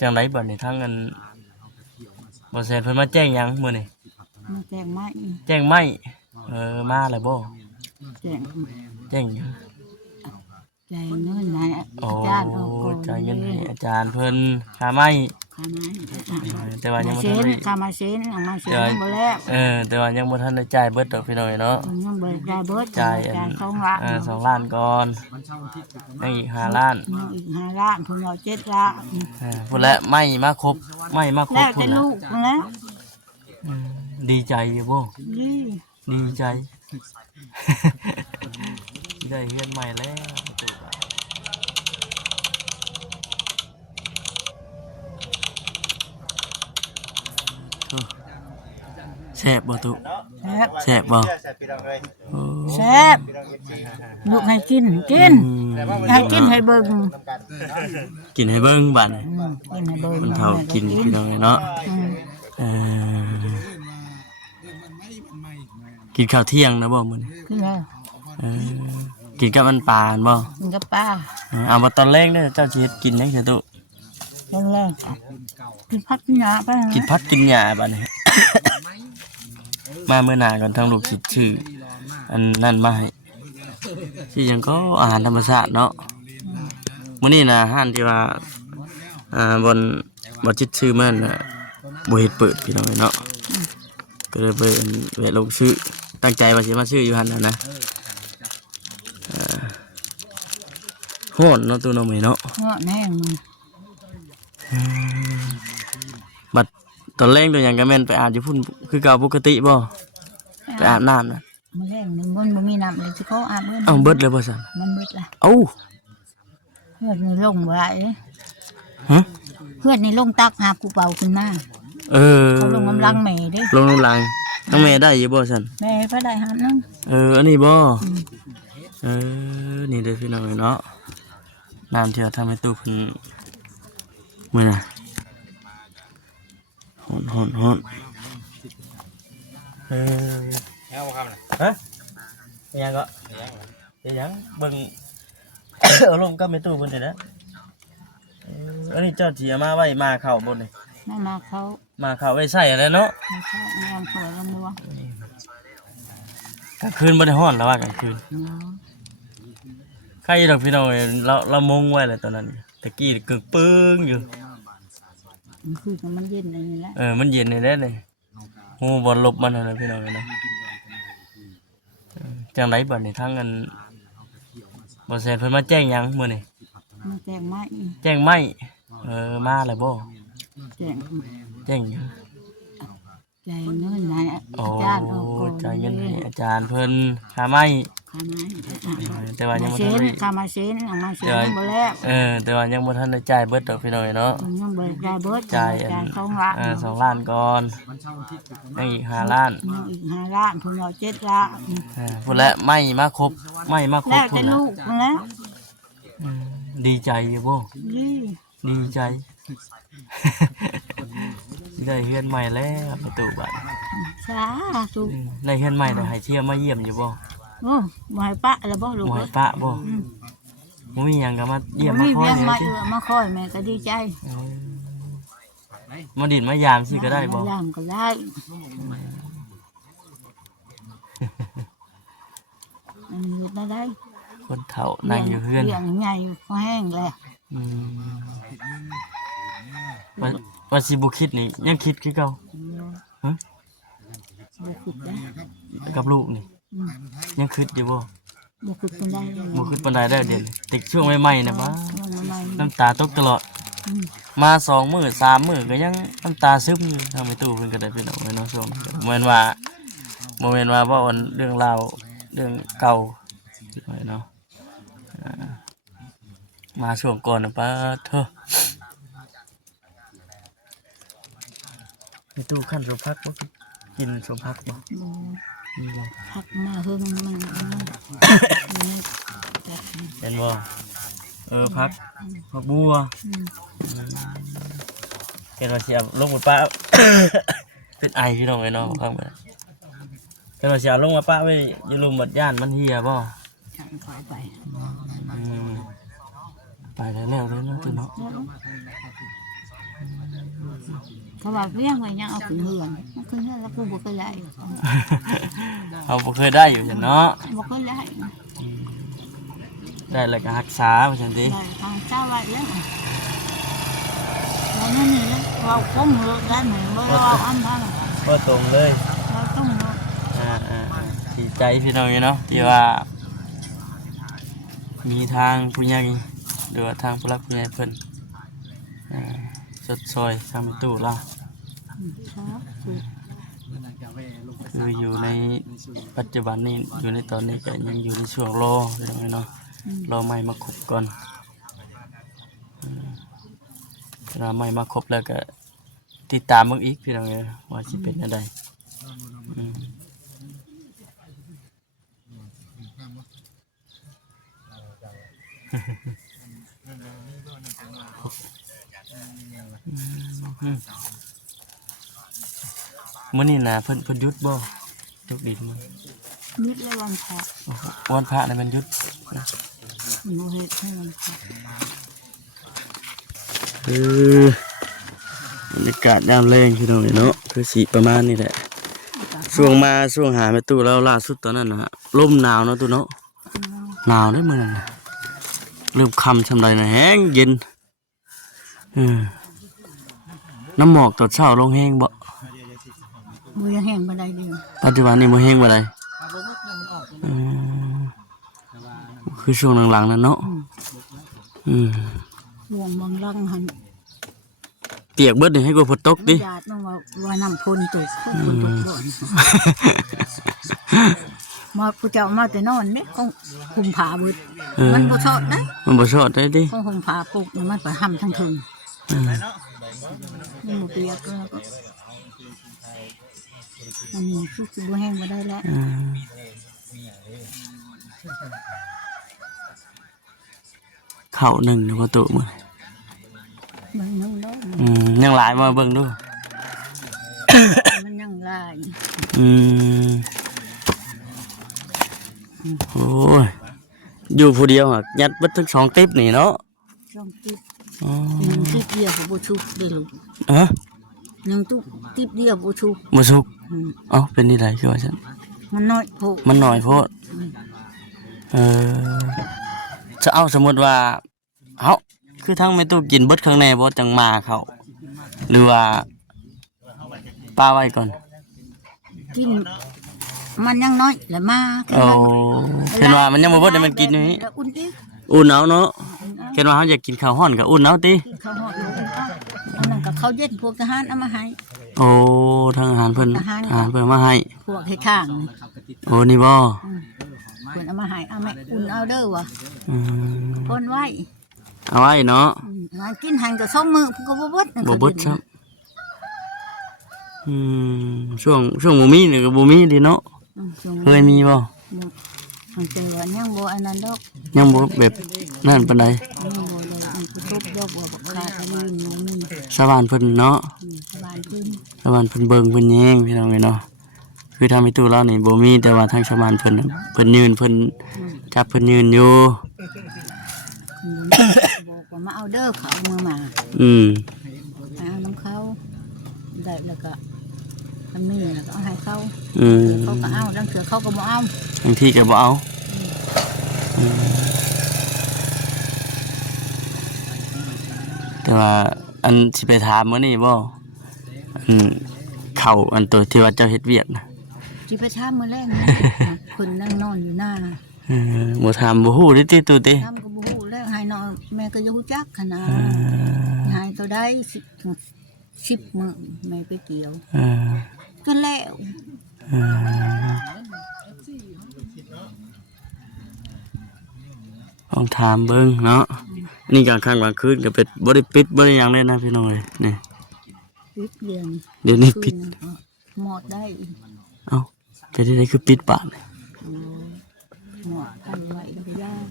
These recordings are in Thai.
จังไรบัดนี้ทั้งเงินบ่แซนเพิ่นมาแจ้งหยังมื้อนี้มาแจ้งไม้แจ้งไม่มาแล้วบ่แจ้งแจ้งหยังใจเงินให้อาจารย์เอาก่อนใจเงินให้อาจารย์เพิ่นค่าไม้แต่ว่ายังบ่ทันได้ค่ามาเซ็นเอามาเซ็นบ่แล้วแต่ว่ายังบ่ทันได้จ่ายเบิดดอกพี่น้อยเนาะยังบ่ได้เบิดจ่าย2 ล้านก่อนยังอีก5 ล้านอีก5 ล้านพุ่นเอา7 ล้านพุ่นและไม่มาครบไม่มาครบพุ่นแล้วแต่ลูกพุ่นแล้วดีใจอยู่บ่ดีใจได้เฮือนใหม่แล้วแซ่บบ่ตุแซ่บบ่แซ่บลูกให้กินให้กินให้เบิ่งกินให้เบิ่งบัดกินให้เบิ่งมันเท่ากินพี่น้องเนาะกินข้าวเที่ยงนะบ่มื้อนี้กินแล้วกินกับมันปลาบ่กินกับปลาเอามาตอนแรกเด้อเจ้าสิเฮ็ดกินจังซี่ตุตอนแรกกินผักกินหญ้าไปกินผักกินหญ้าบัดนี้มามื้อหน้าก่อนทางลูกสิชื่ออันนั่นมาให้สิหยังก็อาหารธรรมชาติเนาะมื้อนี้น่ะร้านที่ว่าบ่จิตชื่อมันน่ะบ่เฮ็ดเปิดพี่น้องเนาะก็เลยไปแวะลงชื่อตั้งใจว่าสิมาชื่ออยู่หั่นน่ะนะฮ้อนเนาะตัวน้องใหม่เนาะฮ้อนแห้งบัดตอนแรกตัวหยังก็แม่นไปอาบอยู่พุ่นคือเก่าปกติบ่ไปอาบน้ำน่ะมื้อแรกนึงบ่มีน้ำเลยสิเขาอาบเบิดเบิดเลยบ่ซั่นมันเบิดล่ะเอ้าเฮือดนี่ลงบ่ได้เฮือดนี่ลงตักหากูเป่าขึ้นมาเขาลงน้ำลังแม่เด้ลงน้ำลังน้องแม่ได้อยู่บ่ซั่นแม่ก็ได้หันนึงอันนี้บ่นี่เด้อพี่น้องเนาะน้ำที่เราทำให้ตู้เพิ่นมื้อน่ะฮ้อนเอาบ่ครับน่ะฮะยังก็ยังเบิ่ง เอาลงกับแม่ตู้เพิ่นได้นะอันนี้เจ้าสิเอามาไว้มาเข้าบ่นี่มาเข้าไว้ใส่อะไรเนาะมาเข้างามสวยละมัวกลางคืนบ่ได้ฮ้อนแล้วว่ากลางคืนใครดอกพี่น้องเรามงไว้แหละตอนนั้นตะกี้กึกปึ้งอยู่คือมันเย็นอันนี้แหละมันเย็นนี่แหละเลยฮู้บ่ลบมันน่ะพี่น้องเนาะจังไดบัดนี้ทั้งเงินบ่แซ่นเพิ่นมาแจ้งหยังมื้อนี้มาแจ้งไม้แจ้งไม้มาแล้วบ่แจ้งหยังใจเงินให้อาจารย์เอาก่อนใจเงินให้อาจารย์เพิ่นค่าไม้แต่ว่ายังบ่ทันได้ค่ามาเซ็นเอามาเซ็นบ่แล้วแต่ว่ายังบ่ทันได้จ่ายเบิดดอกพี่น้อยเนาะยังบ่ได้เบิดจ่าย2 ล้านก่อนยังอีก5 ล้านอีก5 ล้านพุ่นเอา7 ล้านพุ่นและไม่มาครบแล้วแต่ลูกพุ่นแล้วดีใจอยู่บ่ดีใจได้เฮือนใหม่แล้วประตูบัดสาธุได้เฮือนใหม่ได้ให้เที่ยวมาเยี่ยมอยู่บ่บ่ให้ปะแล้วบ่ลูกบ่ให้ปะบ่มีหยังก็มาเยี่ยมมาคอยมาคอยแม่ก็ดีใจมาดินมายามสิก็ได้บ่ยามก็ได้อันนี้ได้คนเฒ่านั่งอยู่เฮือนเลี้ยงใหญ่อยู่พอแห้งแล้วว่าสิบ่คิดนี่ยังคิดคือเก่าบ่คิดได้กับลูกนี่ยังคิดอยู่บ่บ่คิดปานใดบ่คิดปานใดได้เดี๋ยวนี้ติดช่วงใหม่ๆน่ะบ่น้ำตาตกตลอดมา2 มื้อ3 มื้อก็ยังน้ำตาซึมอยู่ทางไปตู้เพิ่นก็ได้พี่น้องเนาะช่วงบ่แม่นว่าเว้าเรื่องราวเรื่องเก่าเนาะมาช่วงก่อนน่ะป้าเถอะไปตู้ขั้นสมพักบ่กินสมพักบ่พักมาเฮิงมันเห็นบ่พักบัวเห็นว่าสิเอาลงมาป้าเป็นไอพี่น้องไอ้น้องฟังบ่เห็นว่าสิเอาลงมาป้าไว้อยู่ลุมบัดย่านมันเหี่ยบ่ไปแล้วเลยนั่นตัวเนาะ เขาว่าเพียงไว้ยังเอาขึ้นเฮือนมันขึ้นเฮือนแล้วกูบ่เคยไล่ เอาบ่เคยได้อยู่จังเนาะ บ่เคยไล่ ได้แล้วก็รักษาว่าซั่นติ ได้ทางเจ้าไว้แล้วแล้วนั่นนี่แล้วเราก้มลงได้ไหมว่าเราอ้ำพัง บ่ตรงเลย เราต้องลง ดีใจพี่น้องอยู่เนาะที่ว่า มีทางผู้ใหญ่หรือว่าทางผู้รักผู้ใหญ่เพิ่นสดซอยทางตู้เรา ครับ คืออยู่ในปัจจุบันนี้อยู่ในตอนนี้ก็ยังอยู่ในช่วงรอพี่น้องเนาะรอใหม่มาครบก่อนเวลาใหม่มาครบแล้วก็ติดตามมึงอีกพี่น้องเอ้ยว่าสิเป็นจังไดอืมมื้อนี้น่ะเพิ่นหยุดบ่ตกดินมื้อ นิดละวันพระ วันพระนี่มันหยุด หนูเฮ็ดให้วันพระ บรรยากาศยามแรงพี่น้องเนาะคือสีประมาณนี้แหละช่วงหาแม่ตู้แล้วล่าสุดตอนนั้นนะฮะลมหนาวเนาะตู้เนาะหนาวได้มื้อนั้นน่ะเริ่มค่ำซำใดน่ะแห้งเย็นน้ำหมอกตอนเช้าลงแห้งบ่ มือยังแห้งบ่ได้เดียว ปัจจุบันนี้บ่แห้งบ่ได้คือช่วงหลังๆนั่นเนาะรวมบางรังหัน เปียกเบิดนี่ให้กูฝนตกดิ ญาติน้องว่าน้ำพ่นตกพ่นตกบ่อนมาผู้เจ้ามาแต่นอนนี่ของห่มผ้าเบิดมันบ่ชอดได้ มันบ่ชอดได้ดิ ของห่มผ้าปลุกมันไปห้ำทั้งถึงนี่บ่เปียกแล้วก็อันนี้คือสิบ่แห้งบ่ได้แล้ว เข้าหนึ่งนะประตูมื้อ มันยังได้ ยังหลายมาเบิ่งดู มันยังลาย โอ้ยอยู่ผู้เดียวอ่ะยัดเบิดทั้งสองติ๊บนี่เนาะ ช่องติ๊บ อ๋อ ยังติ๊บเดียวบ่ชุบได้ลูก ฮะ ยังตุ๊บติ๊บเดียวบ่ชุบ บ่สุกเอ้าเป็นนี่ไดคือว่าซั่น มันน้อยโพด มันน้อยโพดเออจะเอาสมมุติว่าเฮาคือทั้งแม่ตู้กินเบิดข้างในบ่จังมาเขาหรือว่าป้าไว้ก่อน กินมันยังน้อยแล้วมา โอ้เห็นว่ามันยังบ่เบิดให้มันกินอยู่นี่ แล้วอุ่นอีก อุ่นเอาเนาะเห็นว่าเฮาอยากกินข้าวร้อนก็อุ่นเอาติ กินข้าวหอดอยู่อุ่นเอาอันนั้นก็ข้าวเย็นพวกทหารเอามาให้ โอ้ทางอาหารเพิ่นมาให้ พวกให้ข้างนี่ โอ้นี่บ่ เพิ่นเอามาให้เอาแม่อุ่นเอาเด้อว่ะ อืม เพิ่นไว้ เอาไว้เนาะ มันกินหันก็2มื้อก็บ่เบิด บ่เบิดครับช่วงบ่มีนี่ก็บ่มีดิเนาะเคยมีบ่ มันเจอว่ายังบ่อันนั้นดอก ยังบ่แบบนั่นปานใด ยังบ่ได้มันก็ตบดอกว่าบักขาดอันนี้มัน ชาวบ้านเพิ่นเนาะ บ้านขึ้น ชาวบ้านเพิ่นเบิ่งเพิ่นแยงพี่น้องเอ้ยเนาะคือทางมีตู้เรานี่บ่มีแต่ว่าทางชาวบ้านเพิ่นน่ะเพิ่นยืนเพิ่นจับเพิ่นยืนอยู่ บอกว่ามาเอาเด้อเขาเอามือมา อืม เอาน้ำเขาได้แล้วก็มันมีแล้วก็เอาให้เขา อืม เขาก็เอาดังเสือเขาก็บ่เอา บางทีก็บ่เอาแต่ว่าอันสิไปถามมื้อนี้บ่อันเข้าอันตัวที่ว่าเจ้าเฮ็ดเวียกน่ะ จิไปช้ามือแรกนะคนนั่งนอนอยู่หน้า บ่ถามบ่ฮู้ดิติตูติ ทำก็บ่ฮู้แล้วให้นอนแม่ก็อยู่จักขนาดให้ตัวได้10 มื้อแม่ไปเกี่ยวก็แล้ว ต้องถามเบิ่งเนาะนี่กลางค่ำกลางคืนก็เป็นบ่ได้ปิดบ่ได้หยังเลยนะพี่น้องเอ้ยนี่ ปิดเดือน เดี๋ยวนี้ปิด หมดได้ เอ้าจะได้คือปิดปากเลย หมดทำไว้ก็ยาก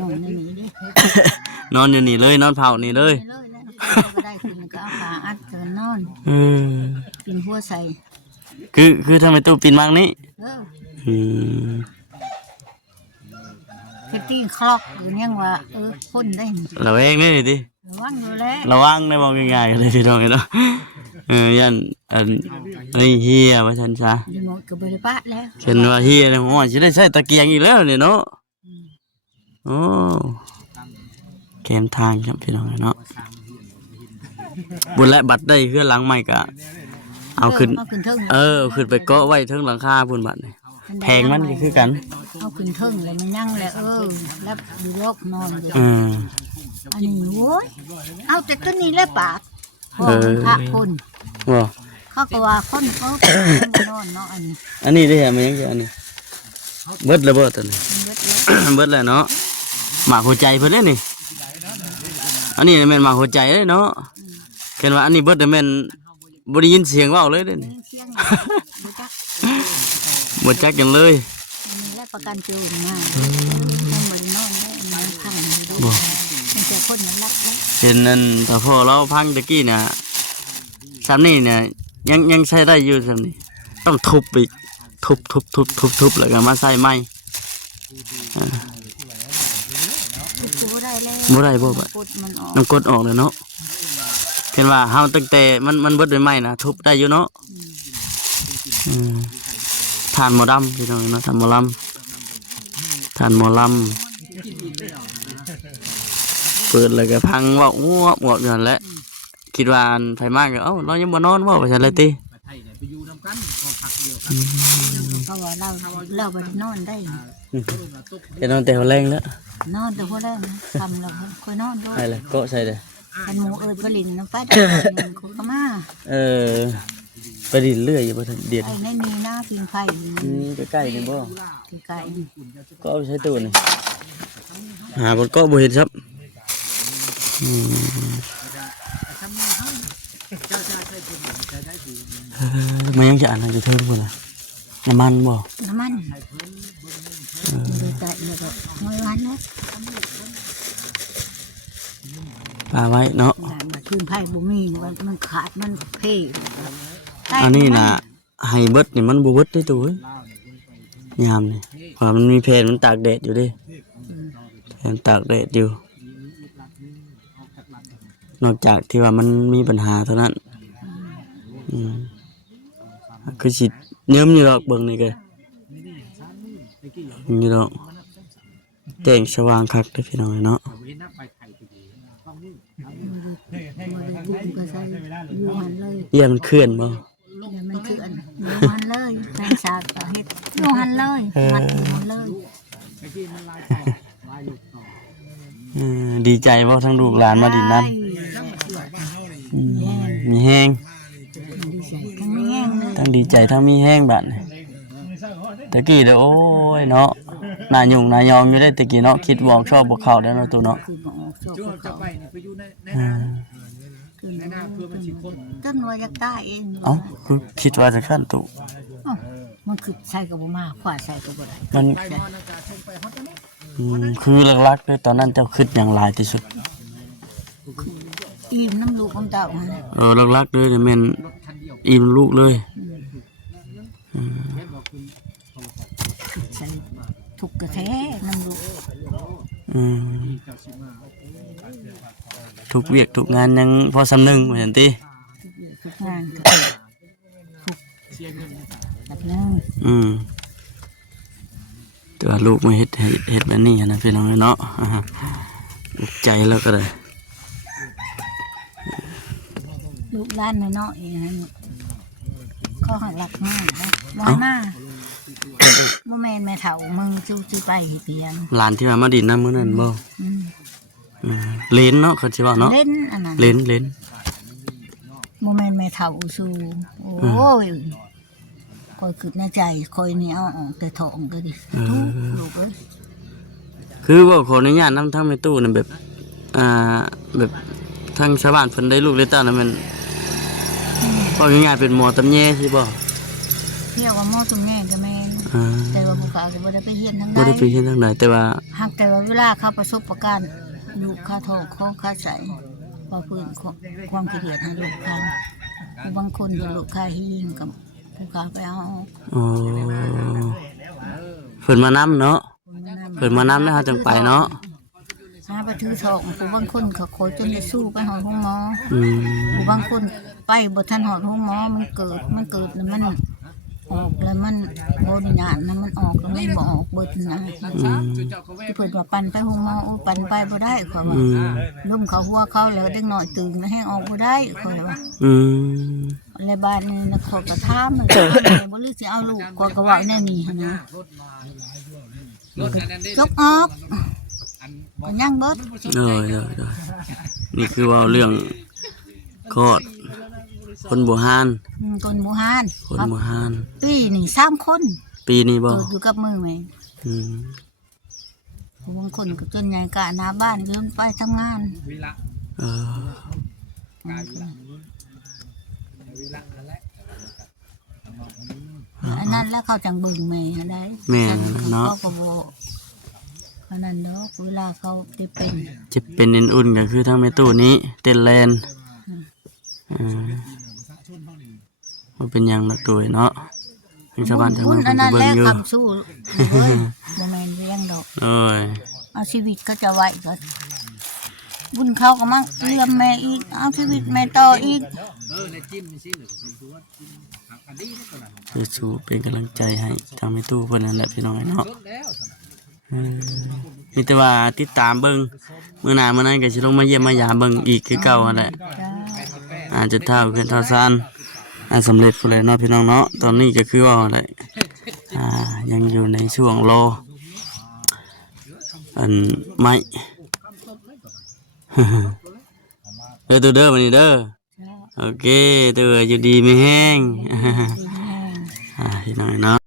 นอนในนี้ดิ นอนอยู่นี่เลยนอนเผานี่เลย ไปเลยแล้วก็ได้คืนก็เอาขาอัดเกินนอนกินหัวใส่ คือทำไมตู้ปินมังนี้ เออ อืม เฮ็ดตี้คลอกหรือยังว่าพ่นได้ เราเองนี่ดิ ระวังอยู่แล้ว ระวังได้บอกง่ายๆเลยพี่น้องเนาะยันอันนี้เฮียว่าฉันซะ อยู่หมดก็บ่ได้ปะแล้ว เห็นว่าเฮียเนี่ยผมว่าสิได้ใช้ตะเกียงอีกแล้วเนี่ยเนาะโอ้เกมทางครับพี่น้องเนาะบุญและบัตรได้เพื่อหลังใหม่ก็เอาขึ้น เอาขึ้นเทิง เอาขึ้นไปเกาะไว้เทิงหลังคาพุ่นบัตรนี่แพงมันก็คือกัน เอาขึ้นเทิงแล้วมันยั่งแล้วแล้วดูโลกนอนอยู่ อันนี้โว้ยเอาแต่ตัวนี้เลยปากพระพ่น ว้า เขาก็ว่าคนเขานอนเนาะอันนี้ อันนี้ได้เห็นมันยังไงอันนี้เบิดแล้วเบิดตัวนี้ มันเบิดแล้ว เบิดแล้วเนาะหมากหัวใจเพิ่นเด้นี่อันนี้แม่นหมากหัวใจเด้เนาะเห็นว่าอันนี้เบิดแต่แม่นบ่ได้ยินเสียงเว้าเลยเด้นี่ เชียงบ่จัก บ่จักกันเลย อันนี้แลกประกันจูงมามันบ่ได้นอนได้มันพังอยู่มันจะคนมันรักนะ เห็นนั่นแต่พอเราพังตะกี้เนี่ยซ้ำนี่เนี่ยยังใช้ได้อยู่ซ้ำนี่ต้องทุบอีกทุบแล้วก็มาใส่ไม้ กูบ่ได้แล้ว บ่ได้บ่บัด กดมันออก น้ำกดออกเลยเนาะเห็นว่าเฮาตั้งแต่มันเบิดด้วยไม้นะทุบได้อยู่เนาะทานหมอดำพี่น้องเนาะทานหมอลำเปิดแล้วก็พังว่าอ้วกหมดอยู่นั่นแหละคิดว่าไผมากก็เอ้าเรายังบ่นอนบ่ว่าซั่นเลยติ เพราะว่าเราบ่ได้นอนได้ จะนอนแต่หัวแรงแล้ว นอนแต่พอได้นะทำแล้วค่อยนอนด้วย ใช่เลยเกาะใส่เลย คันหมูผลินน้ำปลาได้เขาก็มา ไปดินเรื่อยอยู่บ่ทันเดียด ไอ้นั่นมีหน้ากินไข่ ใกล้ๆนี่บ่ กินไก่ ก็เอาไปใช้ตู้นี่หาบนเกาะบ่เห็นครับมันยังจะอ่านอยู่เทิงพุ่นน่ะน้ำมันบ่ น้ำมันดูไก่แล้วก็ไม่วันนะ ปลาไว้เนาะ ขึ้นไผ่บุมีมันขาดมันเพ่ อันนี้น่ะให้เบิดนี่มันบ่เบิดได้ตู้เอ้ยยามนี่เพราะมันมีแผ่นมันตากแดดอยู่เดิแผ่นตากแดดอยู่นอกจากที่ว่ามันมีปัญหาเท่านั้นคือสิเยิ้มอยู่ดอกเบิ่งนี่แกอยู่ดอกแจ้งสว่างคักเด้อพี่น้องเนาะ ก็ใส่ยูหันเลย เยี่ยมันเคลื่อนบ่ มันคืออันยูหันเลยแฟนสาวก็เฮ็ดยูหันเลยมัดยูหันเลย ดีใจบ่ทั้งลูกหลานมาดินนั้นมีแห้ง ทั้งแง่งเลย ทั้งดีใจทั้งมีแห้งบัดนี่ตะกี้เด้อโอ้ยเนาะหน้ายุ่งหน้ายอมอยู่ได้ตะกี้เนาะคิดบอกชอบบ่เข้าแล้วเนาะตัวเนาะ คือบอกโชคเขาต้นว่าอยากตายเอง เอ้าคือคิดว่าจะขั้นตุ มันคือใส่กับบ่มาขวาใส่กับบ่ได้ มันคือหลักๆเลยตอนนั้นเจ้าคิดอย่างหลายที่สุด อิ่มน้ำลูกของเจ้า หลักๆเลยเนี่ยแม่นอิ่มลูกเลย ใส่ทุกกระแทน้ำลูก ทุกเวียกทุกงานยังพอสำนึงเหมือนติ ทุกงานก็ทุกแบบนึง แต่ว่าลูกมาเฮ็ดแบบนี้นะพี่น้องเนาะใจแล้วก็ได้ ลูกหลานน้อยๆนั่นเขาหักหลักมากนะบ่มากบ่แม่นแม่เฒ่ามึงจูไปเปลี่ยน หลานที่ว่ามาดินน้ำมื้อนั้นบ่เลนเนาะเขาสิว่าเนาะ เล่นอันนั้น เลน บ่แม่นแม่เฒ่าสู่โอ้ยคอยคิดในใจคอยนี่เอาออกแต่ท้องก็ดิทุกลูกเอ้ย คือว่าขออนุญาตนำทางแม่ตู้นั่นแบบแบบทางชาวบ้านเพิ่นได้ลูกได้เต้านั่นมันก็ง่ายๆเป็นหมอตำแยสิบ่ เที่ยวว่าหม้อตุ้มแม่ก็แม่นแต่ว่าผู้เขาจะบ่ได้ไปเฮียนทางใด บ่ได้ไปเฮ็ดทางใดแต่ว่า หากแต่ว่าเวลาเขาประสบการณ์ลูกค้าท้องของค้าใส่พอพื้นความคิดเห็นให้ลูกค้าบางคนก็ลูกค้าหิ้งกับผู้ค้าไปเอา อ๋อเพิ่นมานำเนาะ คนนั้น พิ่นมานำแล้วเฮาจังไปเนาะ หาไปถือทองผู้บางคนเขาขอจนจะสู้ไปหอดห้องหมอ อืม ผู้บางคนไปบ่ทันหอดห้องหมอมันเกิดแล้วมันออกแล้วมันโบนินานนะมันออกแล้วมันบ่ออกเบิดนะ อืม ที่เพิ่นว่าปั่นไปห้องหมอโอ้ปั่นไปบ่ได้ข่อยว่า อืม ลุ่มเขาหัวเขาแล้วเด็กน้อยตื่นแล้วให้ออกบ่ได้ข่อยว่า อืม แล้วบ้านนี่นะขอยก็ถามมันบ่รู้สิเอาลูกข่อยก็เว้าแนวนี้หั่นนะจกออกก็ยังเบิด เด้อนี่คือว่าเรื่องคลอดคนบ่ฮาน คนหมู่ฮาน คนบ่ฮาน ปีนี่3คน ปีนี้บ่ เกิดอยู่กับมือแม่ อืม บางคนก็จนใหญ่กะหน้าบ้านเดินไปทำงาน เออ อันนั้นแล้วเขาจังบึงแม่ได้ แม่เนาะ เขาก็บอกอันนั้นเนาะเวลาเขาได้เป็น จะเป็นเอ็นอุ่นก็คือทางแม่ตู้นี้เต้นแลนมันเป็นหยังนักตัวเนาะมีชาวบ้านทาง บุญ นั้น อั เพิ่ น น นั้น ก็ แห เบิ่ ละ งอยู่ คำสู้เว้ยบ่แม่นเลี้ยงดอก โอ้ย เอาชีวิตก็จะไว้ก็บุญเขาก็มั่งเลี้ยงแม่อีกเอาชีวิตแม่ต่ออีก สู้ๆเป็นกำลังใจให้ทางแม่ตู้เพิ่นนั่นแหละพี่น้องเนาะมีแต่ว่าติดตามเบิ่งมื้อหน้ามื้อนั้นก็สิลงมาเยี่ยมมายามเบิ่งอีกคือเก่าหั่นแหละ จ้า อาจจะเท่าขึ้นเท่าซานสำเร็จพุ่นเลยเนาะพี่น้องเนาะตอนนี้ก็คือว่าอะไรยังอยู่ในช่วงรออันไม่ ตัวเด้อวันนี้เด้อ จ้า โอเคตัวอยู่ดีไม่แห้ง พี่น้องเนาะ